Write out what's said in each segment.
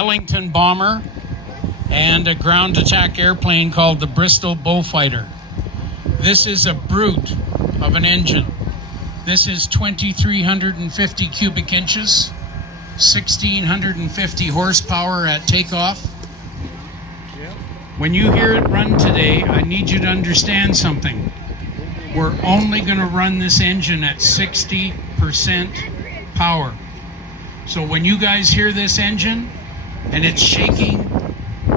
Wellington bomber and a ground attack airplane called the Bristol Bullfighter. This is a brute of an engine. This is 2,350 cubic inches, 1,650 horsepower at takeoff. When you hear it run today, I need you to understand something. We're only going to run this engine at 60% power. So when you guys hear this engine and it's shaking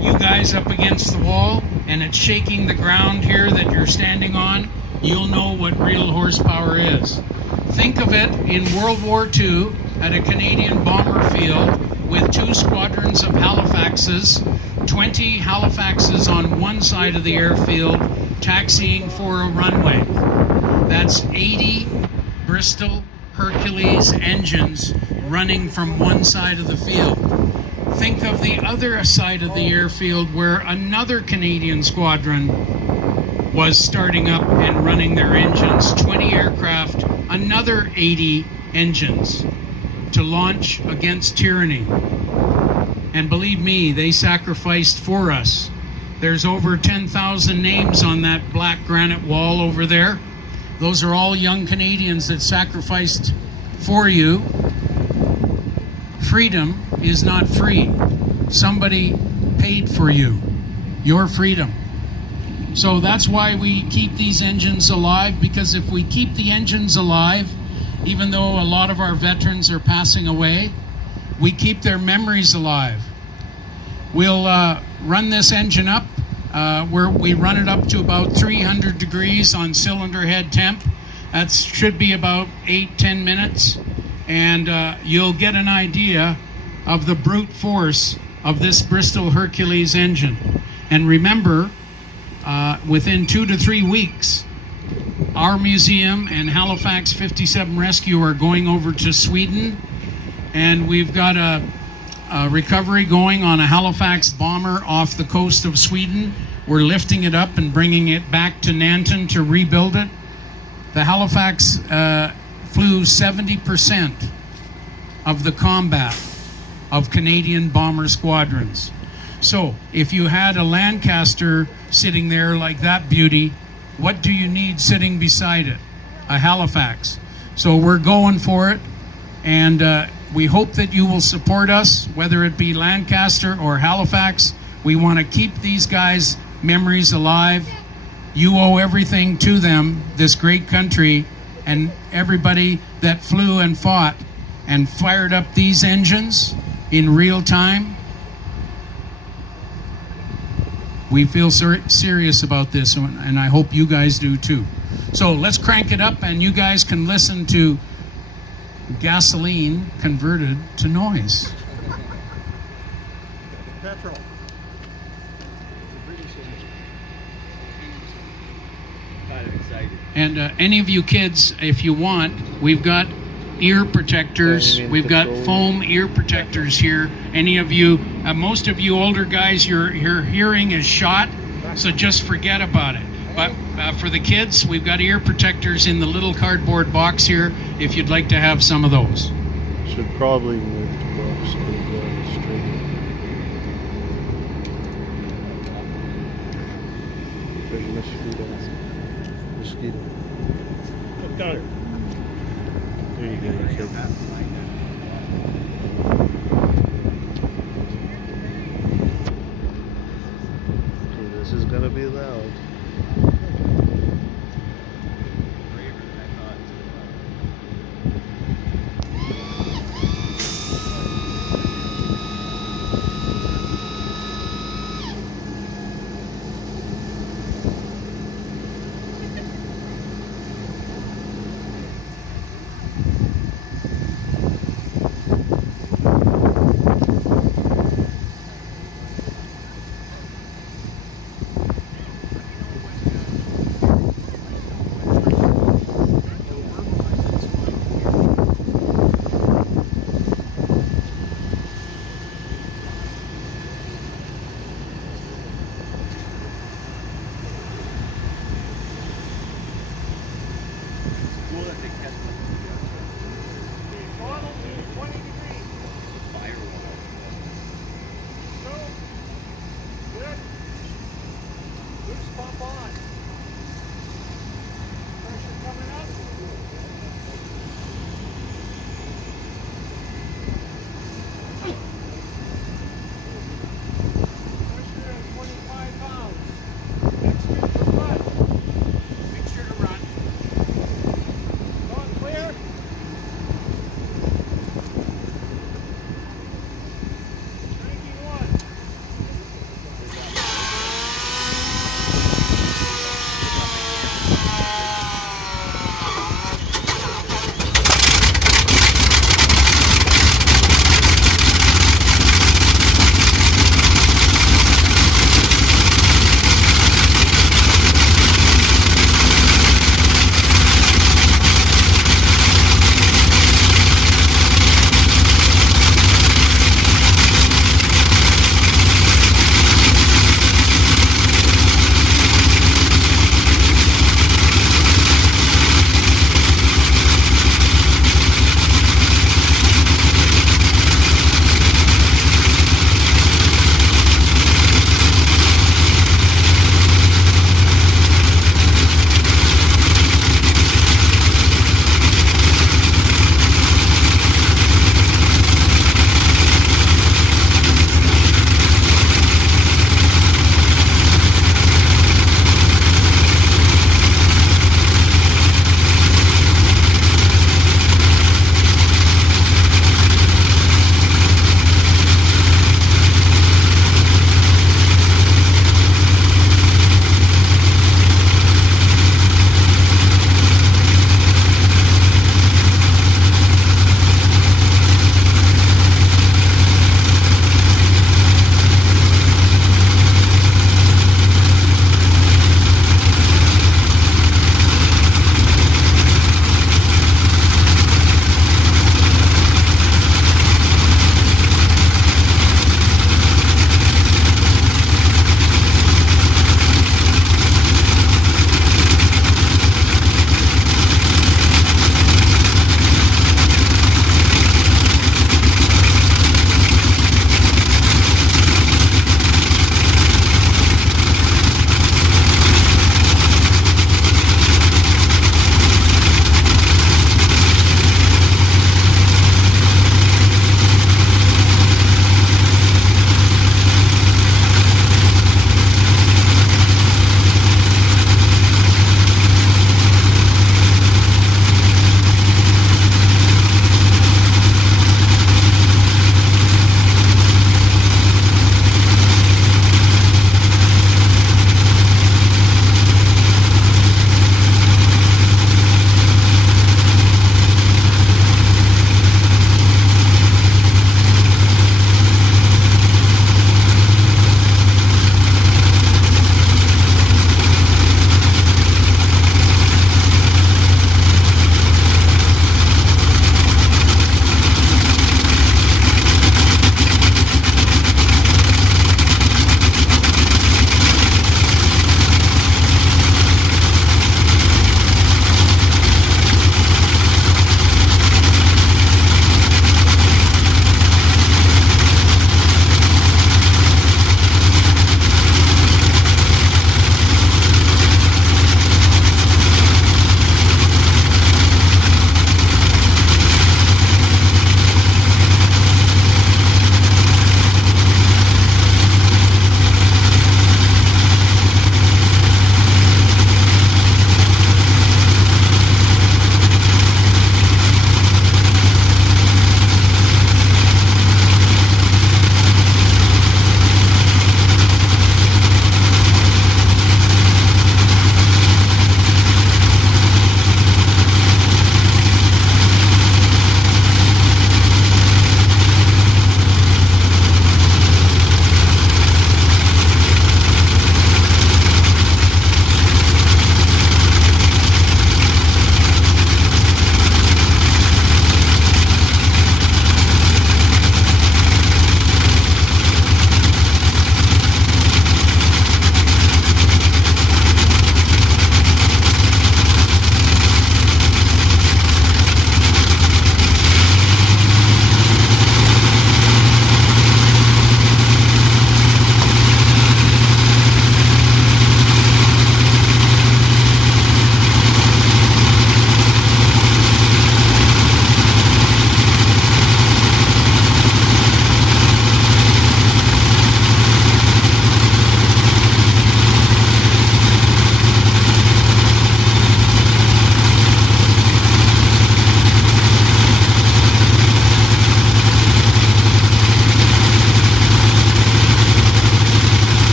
you guys up against the wall and it's shaking the ground here that you're standing on, you'll know what real horsepower is. Think of it in World War II at a Canadian bomber field with 2 squadrons of Halifaxes, 20 Halifaxes on one side of the airfield taxiing for a runway. That's 80 Bristol Hercules engines running from one side of the field. Think of the other side of the airfield where another Canadian squadron was starting up and running their engines, 20 aircraft, another 80 engines to launch against tyranny. And believe me, they sacrificed for us. There's over 10,000 names on that black granite wall over there. Those are all young Canadians that sacrificed for you. Freedom is not free. Somebody paid for you, your freedom. So that's why we keep these engines alive, because if we keep the engines alive, even though a lot of our veterans are passing away, we keep their memories alive. We'll run this engine up. We run it up to about 300 degrees on cylinder head temp. That should be about 8-10 minutes. And you'll get an idea of the brute force of this Bristol Hercules engine. And remember, within 2 to 3 weeks, our museum and Halifax 57 Rescue are going over to Sweden, and we've got a recovery going on a Halifax bomber off the coast of Sweden. We're lifting it up and bringing it back to Nanton to rebuild it. The Halifax flew 70% of the combat of Canadian bomber squadrons. So if you had a Lancaster sitting there like that beauty, what do you need sitting beside it? A Halifax. So we're going for it, and we hope that you will support us, whether it be Lancaster or Halifax. We want to keep these guys' memories alive. You owe everything to them, this great country, and everybody that flew and fought and fired up these engines in real time. We feel serious about this, and I hope you guys do too. So let's crank it up, and you guys can listen to gasoline converted to noise. Petrol. And any of you kids, if you want, we've got ear protectors. We've got foam ear protectors here. Any of you, most of you older guys, your hearing is shot, so just forget about it. But for the kids, we've got ear protectors in the little cardboard box here, if you'd like to have some of those. Should probably move to box straight. There's a mosquito. Got it. There you go. Okay, this is gonna be loud.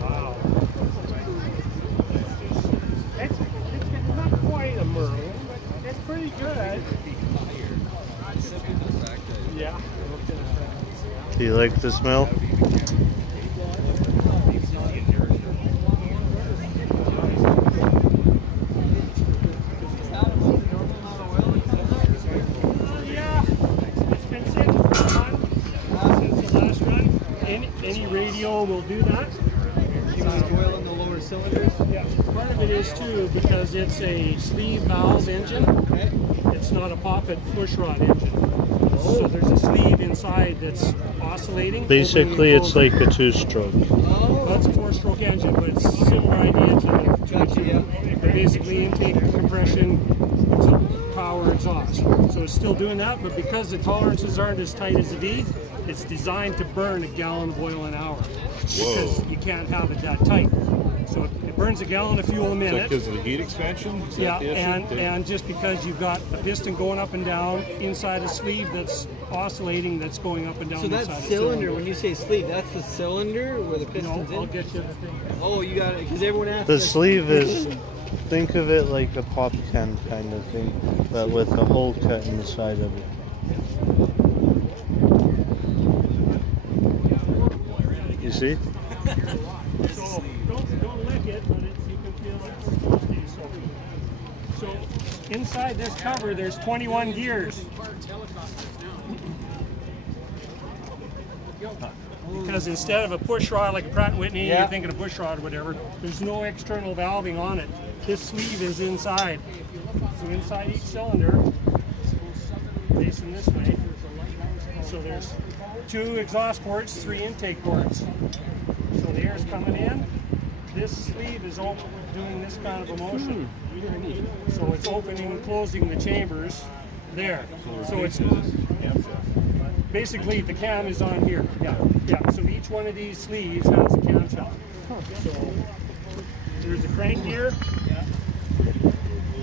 Wow. It's not quite a Merlin, but it's pretty good. Yeah. Do you like the smell? Yeah. It's been sitting for a month since the last run. Any radio will do that. Oil in the lower cylinders. Yeah. Part of it is too because it's a sleeve valve engine. Okay. It's not a poppet pushrod engine. So there's a sleeve inside that's oscillating. Basically, it's like a two-stroke. Well, it's a four-stroke engine, but it's similar idea to the Gotcha, yeah. but basically intake, compression, power, exhaust. So it's still doing that, but because the tolerances aren't as tight as the V, it's designed to burn a gallon of oil an hour. Because you can't have it that tight. So it burns a gallon of fuel a minute. Because of the heat expansion? Is that Yeah, the issue? and just because you've got a piston going up and down inside a sleeve that's oscillating, that's going up and down So inside that a cylinder, when you say sleeve, that's the cylinder where the No, piston's I'll in? get you the thing. Oh, you got it, because everyone asks. The us- sleeve is, think of it like a pop can kind of thing, but with a hole cut in the side of it. You see? So don't lick it, but you can feel it. Okay, so inside this cover, there's 21 gears. Because instead of a push rod like a Pratt & Whitney, Yeah. you're thinking a push rod or whatever, there's no external valving on it. This sleeve is inside. So inside each cylinder, facing this way, so there's 2 exhaust ports, 3 intake ports. So the air's coming in. This sleeve is doing this kind of a motion. So it's opening and closing the chambers there. So it's basically the cam is on here. Yeah. So each one of these sleeves has a camshaft. So there's a crank gear,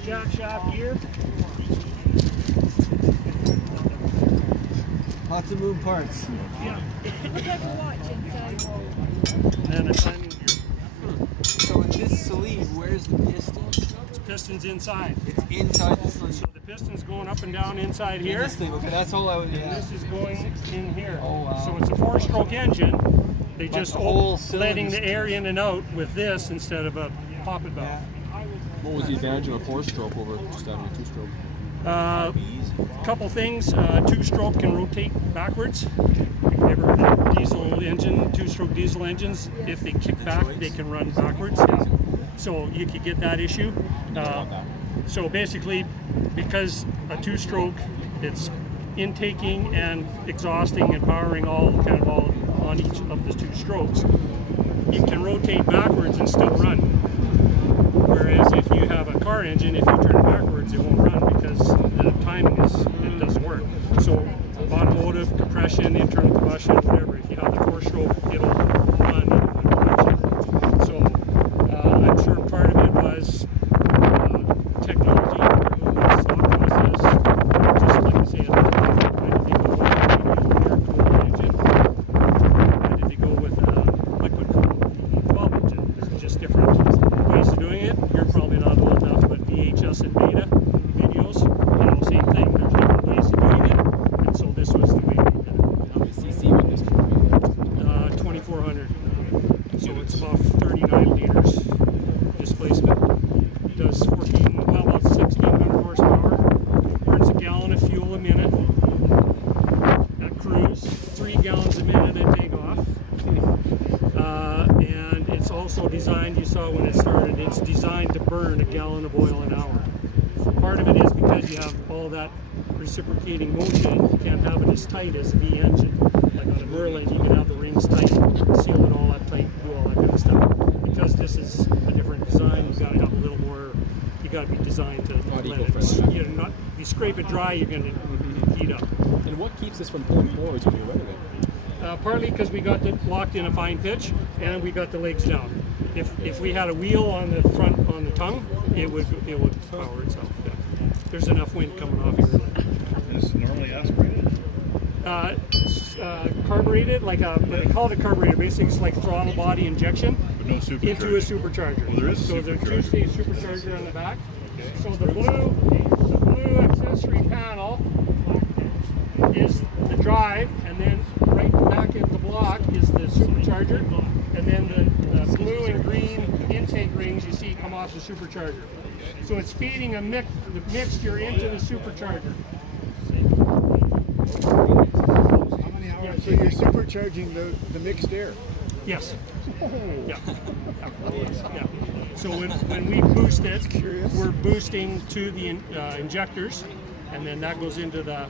jack shaft gear. Lots of moving parts. Yeah. Look at your watch and And a timing gear. So in this sleeve, where's the piston? It's pistons inside. It's inside the sleeve. So the piston's going up and down inside In here. this thing. Okay, that's all I would. And Yeah. this is going in here. Oh, wow. So it's a 4-stroke engine. They But just the whole letting the cylinder's- air in and out with this instead of a poppet valve. What was the advantage of a 4-stroke over just having a 2-stroke? Couple things. 2-stroke can rotate backwards. If you've ever heard of diesel engine, 2-stroke diesel engines, if they kick back, they can run backwards. Yeah. So you could get that issue. So basically, because a 2-stroke, it's intaking and exhausting and powering all on each of the 2 strokes. You can rotate backwards and still run. Whereas if you have a car engine, if you turn it backwards, it won't run because the timing it doesn't work. So automotive, compression, internal combustion, whatever, if you have the 4-stroke, it'll run. So I'm sure part of it was technology, thought process, just like I say, why did they go with an air-cooled engine? Why did they go with a liquid-cooled 12 engine? There's just different ways of doing it. You're probably not old enough, but VHS and beta videos, same thing. There's different ways of doing it, and so this was the way we did it. How many cc would this be? 2400. So it's about 39 liters displacement. It does 1600 horsepower. Burns a gallon of fuel a minute. At cruise, 3 gallons a minute at takeoff. And it's also designed, you saw when it started, it's designed to burn a gallon of oil an hour. Part of it is because you have all that reciprocating motion, you can't have it as tight as a V engine. Like on a Merlin, you can have the rings tight, seal it all up tight, do all that kind of stuff. Because this is a different design, you've got to have a little more, you got to be designed to Not let it, eco-friendly. if you scrape it dry, you're going to heat up. And what keeps this from pulling forwards when you renovate? Partly because we got it locked in a fine pitch and we got the legs down. If we had a wheel on the front on the tongue, it would power itself. Yeah. There's enough wind coming off here. Is this normally aspirated? carbureted, like a, what they call it a carburetor. Basically, it's like throttle body injection But no supercharger. into a supercharger. Well, there is a so there's a supercharger. two-stage supercharger on the back. So the blue accessory panel is the drive, and then right back in the block is the supercharger, and then the blue and green intake rings you see come off the supercharger. So it's feeding the mixture into the supercharger. Yeah, so you're supercharging the mixed air. Yes. Yeah. Yeah. So when we boost it, we're boosting to the injectors, and then that goes into the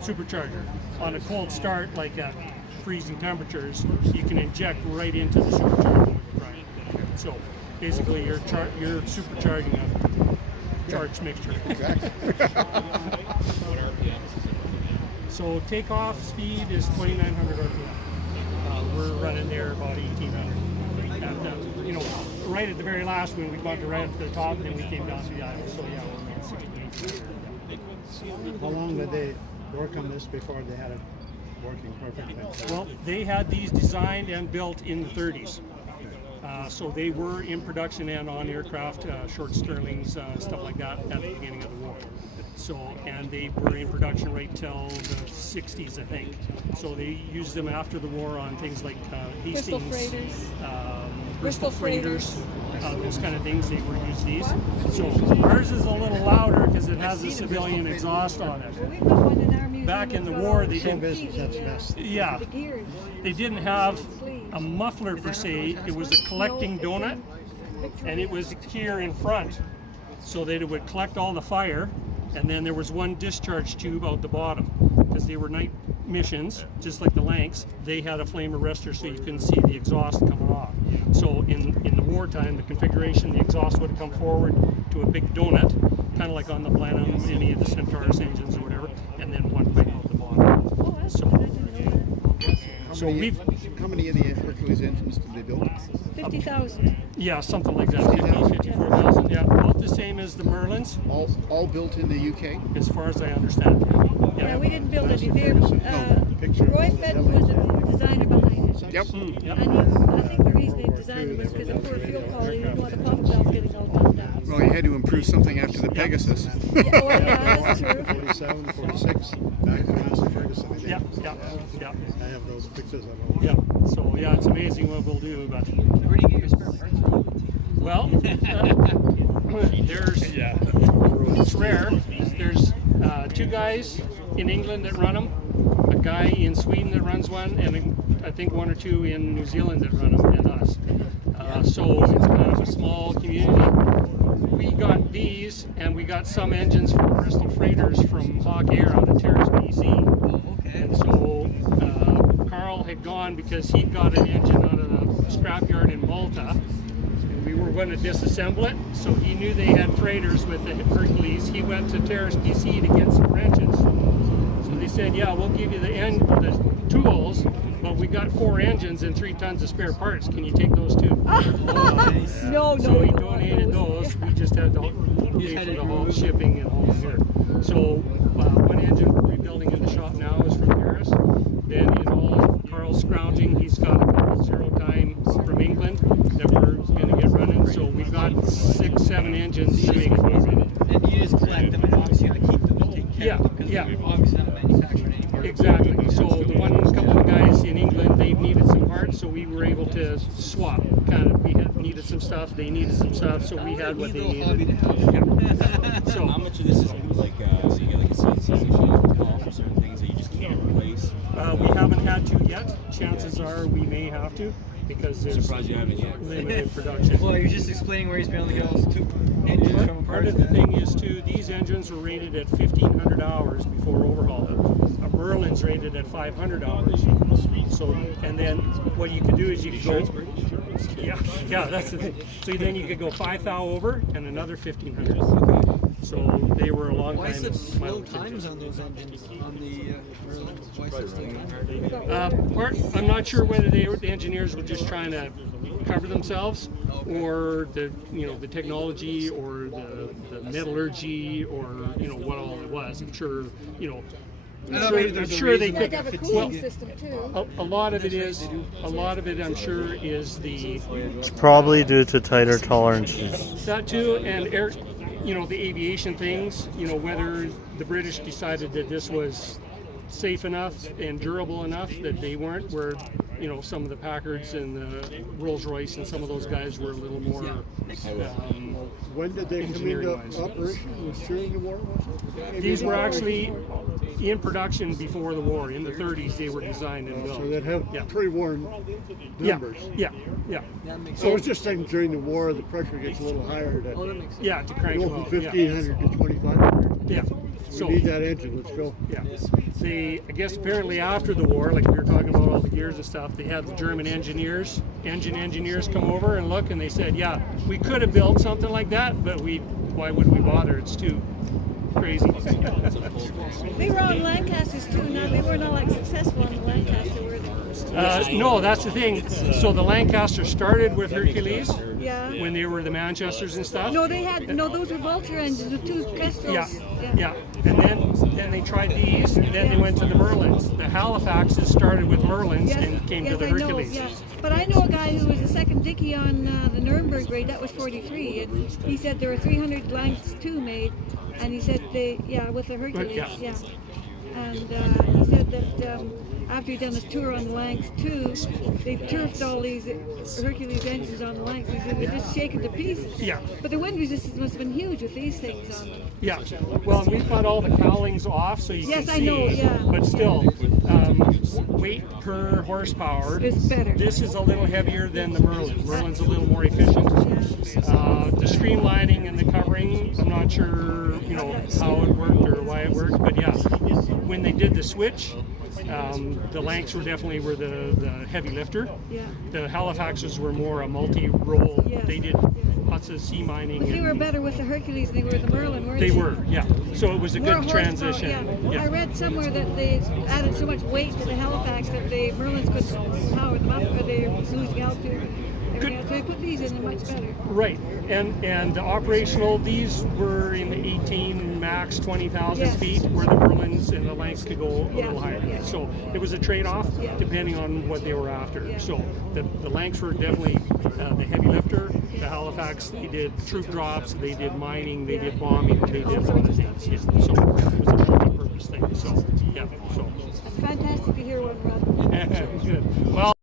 supercharger. On a cold start, like at freezing temperatures, you can inject right into the supercharger. Right. So basically, you're supercharging a charged mixture. Exactly. So takeoff speed is 2,900 RPM. We're running there about 1,800. And, you know, right at the very last when we got to right up to the top, and then we came down to the aisle. So yeah, we're at 68. How long did they work on this before they had it working perfectly? Well, they had these designed and built in the 30s. So they were in production and on aircraft, short Stirlings, stuff like that at the beginning of the war. So, and they were in production right till the 60s, I think. So they used them after the war on things like Bristol Hastings, freighters. Bristol freighters, those kind of things. They were used these. So ours is a little louder because it has a civilian exhaust on it. Well, we've got one in our museum. Back in the that's got war, all they the didn't- business, that's feet, best. Yeah. The gears. They didn't have a muffler per se. It was a collecting donut, and it was here in front, so that it would collect all the fire, and then there was one discharge tube out the bottom, because they were night missions, just like the Lanks. They had a flame arrestor so you couldn't see the exhaust coming off. So in the wartime, the configuration, the exhaust would come forward to a big donut, kind of like on the Blenheim, any of the Centaurus engines or whatever, and then one pipe out the bottom. Oh, that's So- good. I didn't know that. So we've, How many of the Hercules engines did they build? 50,000. yeah, something like that, 54,000, yeah, about the same as the Merlins, All built in the UK? as far as I understand. Yeah, we didn't build any. Roy Fenton was the designer behind it. Yep. Yep. And I think the reason he designed it was because of poor fuel quality. He didn't want the pump valve getting all dumbed down. Well, you had to improve something after the Pegasus. Yeah, well, yeah, that's true. 47, 46, back in Master Ferguson, I think. Yeah, yeah, yeah, I have those pictures of them. yeah. So yeah, it's amazing what we'll do. But Where do you get your spare parts from? well, there's it's rare. There's two guys in England that run them, a guy in Sweden that runs one, and I think one or two in New Zealand that run them, and us. So it's kind of a small community. We got these, and we got some engines from Bristol freighters from Hawk Air out of Terrace, BC. And so Carl had gone because he got an engine out of the scrapyard in Malta, and we were going to disassemble it. So he knew they had freighters with the Hercules. He went to Terrace, BC to get some wrenches. So they said, yeah, we'll give you the tools, but we got 4 engines and 3 tons of spare parts. Can you take those too? No, So he no. donated those. We just had to pay for the whole shipping and all here. So one engine we're rebuilding in the shop now is from Paris. Then in all Carl's scrounging, he's got a couple 0-time from England that we're going to get running. So we've got 6, 7 engines to make it forward. And you just collect them, and obviously you gotta keep them and take care Yeah, of them because yeah. they're obviously not manufactured anymore. Exactly. So the couple of guys in England, they needed some parts, so we were able to swap. Kind of, we had needed some stuff, they needed some stuff, so we had what they Neat little hobby needed. to have. Yeah. So How much of this is like, so you get like a CNC machine call for certain things that you just can't replace? we haven't had to yet. Chances are we may have to because there's Surprised you haven't yet. limited production. Well, you're just explaining where he's been able to get all those 2 engines from Part parts. of the thing is too, these engines were rated at 1,500 hours before overhaul. A Merlin's rated at 500 hours. So, and then what you could do is you could go, yeah, that's the thing. So then you could go 5,000 over and another 1,500. So they were a long Why time. such slow mileage times engines. on those engines? On the Merlin? Why so slow? Or I'm not sure whether the engineers were just trying to cover themselves, or the the technology, or the metallurgy, or what all it was. I'm sure I'm sure they You might could. have a cooling system too. A lot of it, I'm sure, is the It's probably due to tighter tolerances. that too, and air, the aviation things. Whether the British decided that this was safe enough and durable enough that they weren't, where some of the Packards and the Rolls-Royce and some of those guys were a little more. When did they come into Engineering-wise. operation? Was during the war? Was it? Maybe These were before? actually in production before the war. In the 30s, they were designed and built. So they'd have Yeah. pre-war numbers. Yeah. So it's just like during the war, the pressure gets a little higher to Oh, that makes sense. Yeah, to crank go them from out. Yeah. 1,500 to 2,500. Yeah. We So, need that engine. Let's go. yeah. I guess apparently after the war, like we were talking about all the gears and stuff, they had the German engine engineers come over and look, and they said, yeah, we could have built something like that, but why would we bother? It's too crazy. They were on Lancasters too. Now they were not like successful on the Lancaster, were they? No, that's the thing. So the Lancaster started with Hercules Yeah. when they were the Manchesters and stuff. No, those were Vulture engines with two Kestrels. Yeah. And then they tried these, and then they went to the Merlins. The Halifaxes started with Merlins and came to the I know, Hercules. yeah. But I know a guy who was the second Dickie on the Nuremberg raid. That was 43, and he said there were 300 Lancs 2 made, and he said with the Hercules, Yeah. And he said that after he'd done his tour on the Lancs 2, they turfed all these Hercules engines on the Lancs. He said they're just shaken to pieces. Yeah. But the wind resistance must have been huge with these things on them. Yeah. Well, and we cut all the cowlings off so you Yes, can I see. know, yeah. But still, weight per horsepower. It's better. This is a little heavier than the Merlin. Merlin's a little more efficient. The streamlining and the covering, I'm not sure, how it worked or why it worked, but yeah, when they did the switch, the Lancs were definitely the heavy lifter. Yeah. The Halifaxes were more a multi-role. Yes. They did lots of sea mining. But they were and better with the Hercules than they were the Merlin, weren't they? They were, yeah. So it was a More good horsepower, transition. Yeah. I read somewhere that they added so much weight to the Halifax that the Merlins couldn't power them up, or they were losing altitude. So they put these in, they're much better. Right, and the operational, these were in the 18 max 20,000 Yes. feet, where the Merlins and the Lancs could go a little higher. Yeah. So it was a trade-off depending on what they were after. Yeah. So the Lancs were definitely the heavy lifter. The Halifax, they did troop drops, they did mining, they did bombing, they did a lot of things. Yeah. So it was a multi-purpose thing. So yeah. So It's fantastic to hear one run. good. Well.